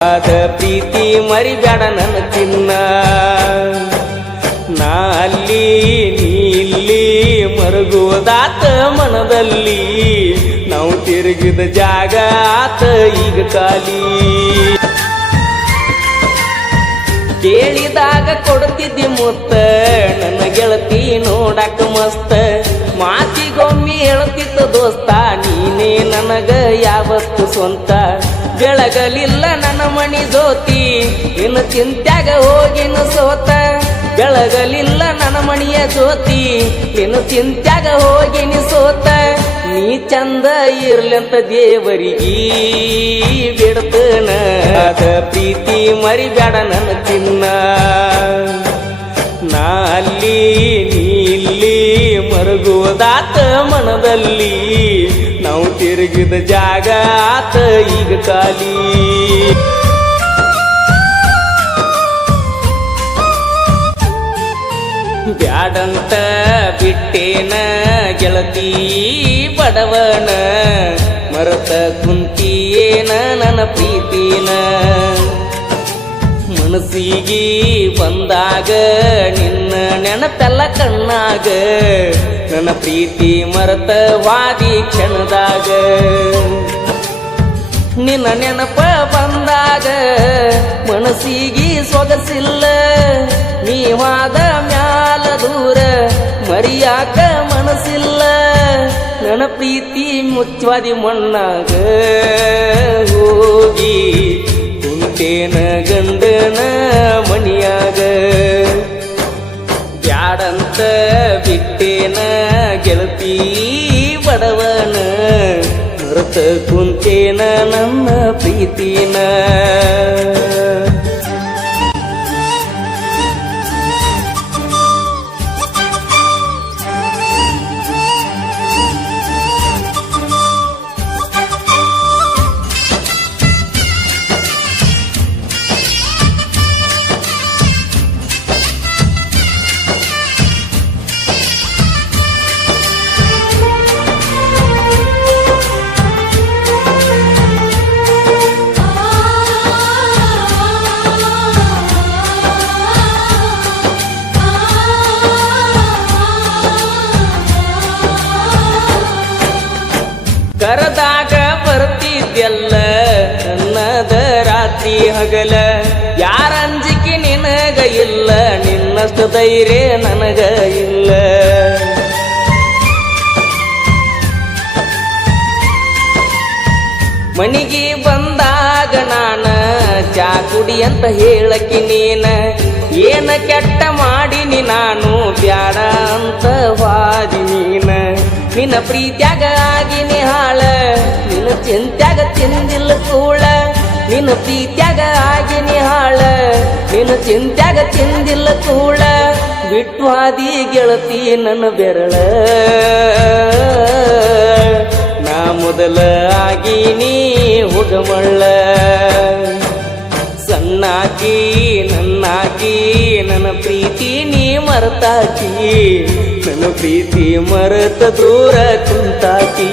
ಅದ ಪ್ರೀತಿ ಮರಿಬೇಡ ನನ್ನ ಚಿನ್ನ ನಾ ಅಲ್ಲಿ ನೀ ಇಲ್ಲಿ ಮರುಗುವುದಾತ ಮನದಲ್ಲಿ ನಾವು ತಿರುಗಿದ ಜಾಗ ಆತ ಈಗ ಖಾಲಿ ಕೇಳಿದಾಗ ಕೊಡ್ತಿದ್ದಿ ಮುತ್ತ ನನ್ನ ಗೆಳತಿ ನೋಡಕ ಮಸ್ತ ಮಾತಿಗೊಮ್ಮೆ ಹೇಳ್ತಿದ್ದ ದೋಸ್ತ ನೀನೇ ನನಗ ಯಾವತ್ತು ಸ್ವಂತ ಬೆಳಗಲಿಲ್ಲ ನನ್ನ ಮಣಿ ಜ್ಯೋತಿ ಇನ್ನು ಚಿಂತ್ಯಾಗ ಹೋಗಿನ ಸೋತ ಬೆಳಗಲಿಲ್ಲ ನನ್ನ ಮಣಿಯ ಜ್ಯೋತಿ ಇನ್ನು ಚಿಂತ್ಯಾಗ ಹೋಗಿನ ಸೋತ ನೀ ಚಂದ ಇರ್ಲಂತ ದೇವರಿಗೆ ಬಿಡ್ತನ ಅದ ಪ್ರೀತಿ ಮರಿಬೇಡ ನನ್ನ ಚಿನ್ನ ನಾ ಅಲ್ಲಿ ನೀ ಇಲ್ಲಿ ಮರುಗುವುದಾತ ಮನದಲ್ಲಿ ನಾವು ತಿರುಗಿದ ಜಾಗ ಆತ ಈಗ ಖಾಲಿ ಬ್ಯಾಡಂತ ಬಿಟ್ಟೇನ ಗೆಳತಿ ಬಡವನ ಮರತ ಕುಂತಿಯೇನ ನನ್ನ ಪ್ರೀತಿನ ಮನಸ್ಸಿಗೆ ಬಂದಾಗ ನಿನ್ನ ನೆನಪೆಲ್ಲ ಕಣ್ಣಾಗ ನನ್ನ ಪ್ರೀತಿ ಮರತ ವಾದಿ ಕ್ಷಣದಾಗ ನಿನ್ನ ನೆನಪ ಬಂದಾಗ ಮನಸ್ಸಿಗೆ ಸೊಗಸಿಲ್ಲ ನೀವಾದ ಮ್ಯಾಲ ದೂರ ಮರಿಯಾಕ ಮನಸ್ಸಿಲ್ಲ ನನ್ನ ಪ್ರೀತಿ ಮುಚ್ಚವಾದಿ ಮಣ್ಣಾಗ ಹೋಗಿ ಕುಂತೇನ ಗಂಡನ ಮಣಿಯಾಗ ಬ್ಯಾಡಂತ ಬಿಟ್ಟೇನ ಗೆಳತಿ ಬಡವನ ಮರೆತ ಕುಂತೇನ ನನ್ನ ಪ್ರೀತಿನ ಕರದಾಗ ಬರ್ತಿದ್ಯಲ್ಲ ನನ್ನದ ರಾತ್ರಿ ಹಗಲ ಯಾರ ಅಂಜಿಕೆ ನಿನಗ ಇಲ್ಲ ನಿನ್ನಷ್ಟು ಧೈರ್ಯ ನನಗ ಇಲ್ಲ ಮನಿಗೆ ಬಂದಾಗ ನಾನ ಚಾ ಕುಡಿ ಅಂತ ಹೇಳಕಿ ನೀನ ಏನ ಕೆಟ್ಟ ಮಾಡಿನಿ ನಾನು ಬ್ಯಾಡ ಅಂತ ವಾದಿ ನೀನ ನಿನ್ನ ಪ್ರೀತ್ಯಾಗ ಆಗಿನಿ ಹಾಳ ನಿನ್ನ ಚಿಂತ್ಯಾಗ ತಿಂದಿಲ್ಲ ಕೂಳ ನಿನ್ನ ಪ್ರೀತ್ಯಾಗ ಆಗಿನಿ ಹಾಳ ನಿನ್ನ ಚಿಂತ್ಯಾಗ ತಿಂದಿಲ್ಲ ಕೂಳ ಬಿಟ್ವಾದಿ ಗೆಳತಿ ನನ್ನ ಬೆರಳ ನಾ ಮೊದಲ ಆಗಿನಿ ಹುಡುಮಳ್ಳ ಸಣ್ಣಾಕಿ ನನ್ನಾಕಿ ನನ್ನ ಪ್ರೀತಿ ನೀ ಮರೆತಾಕಿ ನನ್ನ ಪ್ರೀತಿ ಮರೆತ ದೂರ ಕುಂತಾಕಿ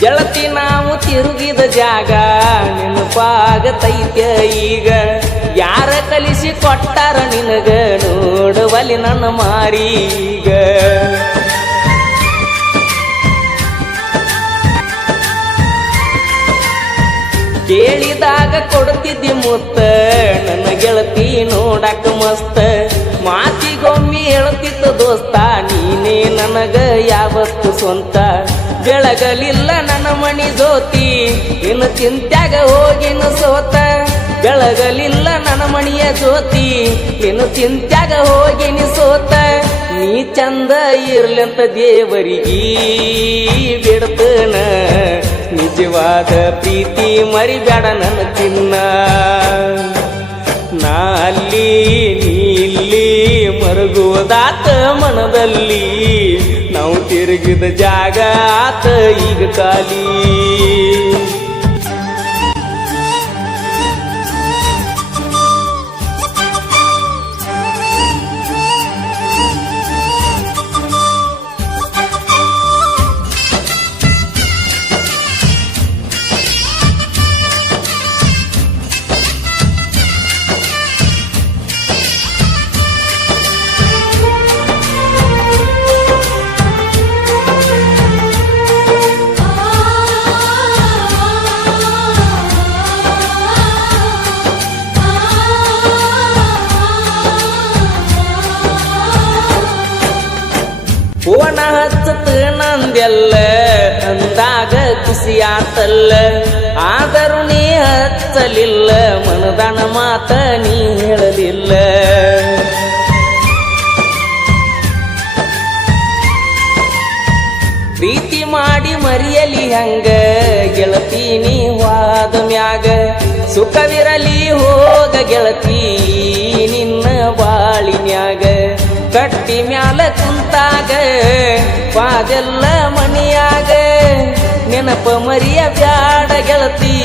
ಗೆಳತಿ ನಾವು ತಿರುಗಿದ ಜಾಗ ನೆನಪಾಗತೈತ್ಯ ಈಗ ಯಾರ ಕಲಿಸಿ ಕೊಟ್ಟಾರ ನಿನಗ ನೋಡುವಲ್ಲಿ ನನ್ನ ಮಾರೀಗ ಕೇಳಿದಾಗ ಕೊಡ್ತಿದ್ದಿ ಮುತ್ತ ನನ್ನ ಗೆಳತಿ ನೋಡಕ ಮಸ್ತ ಮಾತಿಗೊಮ್ಮೆ ಹೇಳ್ತಿದ್ದ ದೋಸ್ತ ನೀನೇ ನನಗ ಯಾವತ್ತು ಸ್ವಂತ ಬೆಳಗಲಿಲ್ಲ ನನ್ನ ಮಣಿ ಜ್ಯೋತಿ ಇನ್ನು ಚಿಂತ್ಯಾಗ ಹೋಗಿನ ಸೋತ ಬೆಳಗಲಿಲ್ಲ ನನ್ನ ಮಣಿಯ ಜ್ಯೋತಿ ಇನ್ನು ಚಿಂತ್ಯಾಗ ಹೋಗಿನಿ ಸೋತ ನೀ ಚಂದ ಇರ್ಲಂತ ದೇವರಿಗೆ ಬಿಡ್ತನ ನಿಜವಾದ ಪ್ರೀತಿ ಮರಿಬೇಡ ನನ್ನ ಚಿನ್ನ ನಾ ಅಲ್ಲಿ ನೀ ಇಲ್ಲಿ ಮರುಗುವುದಾತ ಮನದಲ್ಲಿ ನಾವು ತಿರುಗಿದ ಜಾಗ ಆತ ಈಗ ಖಾಲಿ ಫೋನ ಹಚ್ಚತ ನಂದೆಲ್ಲ ಅಂದಾಗ ಖುಷಿಯಾತಲ್ಲ ಆದರೂ ನೀ ಹಚ್ಚಲಿಲ್ಲ ಮನದಾನ ಮಾತ ನೀ ಹೇಳಲಿಲ್ಲ ಪ್ರೀತಿ ಮಾಡಿ ಮರಿಯಲಿ ಹಂಗ ಗೆಳತಿ ನೀ ವಾದ ಮ್ಯಾಗ ಸುಖವಿರಲಿ ಹೋಗ ಗೆಳತಿ ನಿನ್ನ ಬಾಳಿನ್ಯಾಗ ಕಟ್ಟಿ ಮ್ಯಾಲ ಕುಂತಾಗ ಪಾದೆಲ್ಲ ಮಣಿಯಾಗ ನೆನಪ ಮರಿಯ ಬ್ಯಾಡ ಗೆಳತಿ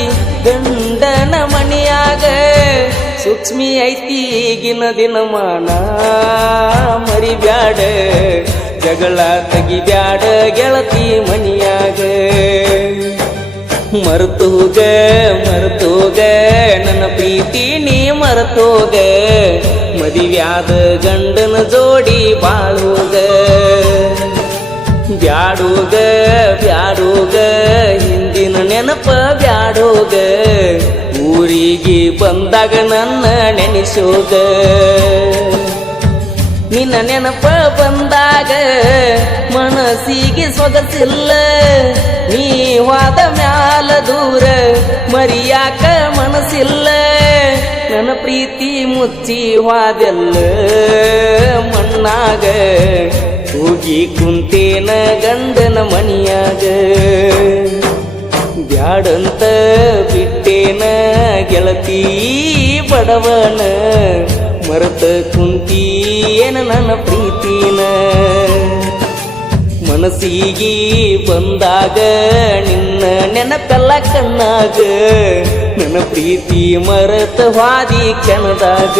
ಗಂಡನ ಮಣಿಯಾಗ ಸೂಕ್ಷ್ಮಿ ಐತಿ ಈಗಿನ ದಿನಮಾನ ಮರಿಬ್ಯಾಡ ಜಗಳ ತೆಗಿಬ್ಯಾಡ ಗೆಳತಿ ಮಣಿಯಾಗ ಮರ್ತೋಗ ನನ್ನ ಪ್ರೀತಿ ನೀ ಮರ್ತೋಗ ಮದಿವ್ಯಾದ ಗಂಡನ ಜೋಡಿ ಬಾಳೋಗ ಬ್ಯಾಡೋಗ ಹಿಂದಿನ ನೆನಪ ಬ್ಯಾಡೋಗ ಊರಿಗೆ ಬಂದಾಗ ನನ್ನ ನೆನೆಸೋಗ ನಿನ್ನ ನೆನಪ ಬಂದಾಗ ಮನಸ್ಸಿಗೆ ಸೊಗಸಿಲ್ಲ ನೀ ವಾದ ಮ್ಯಾಲ ದೂರ ಮರಿಯಾಕ ಮನಸ್ಸಿಲ್ಲ ನನ್ನ ಪ್ರೀತಿ ಮುಚ್ಚಿ ವಾದೆಲ್ಲ ಮಣ್ಣಾಗ ಹೋಗಿ ಕುಂತೇನ ಗಂಡನ ಮಣಿಯಾಗ ಬ್ಯಾಡಂತ ಬಿಟ್ಟೇನ ಗೆಳತಿ ಬಡವನ ಮರೆತ ಕುಂತೀಯೇನ ನನ್ನ ಪ್ರೀತಿನ ಮನಸ್ಸಿಗೆ ಬಂದಾಗ ನಿನ್ನ ನೆನಪೆಲ್ಲ ಕಣ್ಣಾಗ ನನ್ನ ಪ್ರೀತಿ ಮರೆತ ಹಾದಿ ಕ್ಷಣದಾಗ